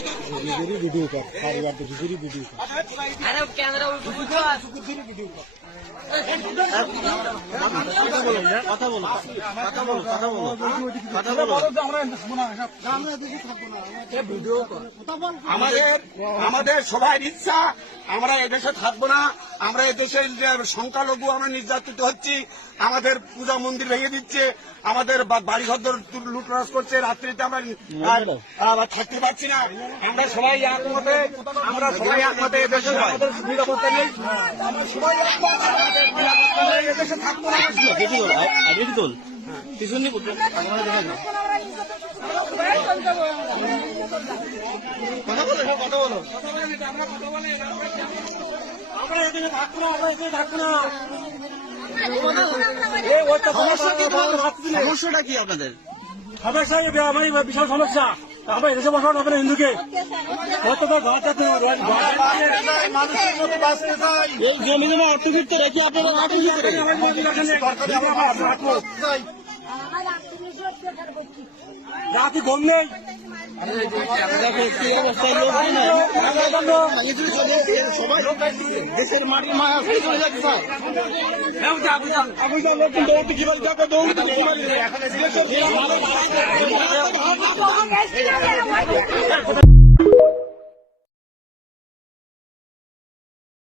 Video कर सारी बात वीडियो कर अरे कैमरा वीडियो कर কথা বলো কথা বলো কথা বলো কথা বলো আমাদের সবাই ইচ্ছা আমরা এদেশে থাকবো না। আমরা এদেশের সংখ্যালঘু আমরা নির্যাতিত হচ্ছি। আমাদের পূজা মন্দির ভেঙে দিচ্ছে, আমাদের বাড়িঘর লুটরাজ করছে। রাত্রিতে আমরা থাকতে পারছি না। আমরা সবাই একমতে এদেশে আমাদের নিরাপত্তা নেই। আমরা সবাই এদেশে থাকবো না। কথা বলো আমরা এদেশে থাকবো না, আমরা এদেশে থাকবো না। সমস্যাটা কি আপনাদের? সমস্যা আমার বিশাল সমস্যা। আমরা এদেশে বসানো হবে না হিন্দুকে। এই জমি জমা অর্থবিত্ত রেখে আপনারা রাতে ঘুম নেই। দেশের মাটির মায়া ফেলে চলে যাচ্ছে স্যার।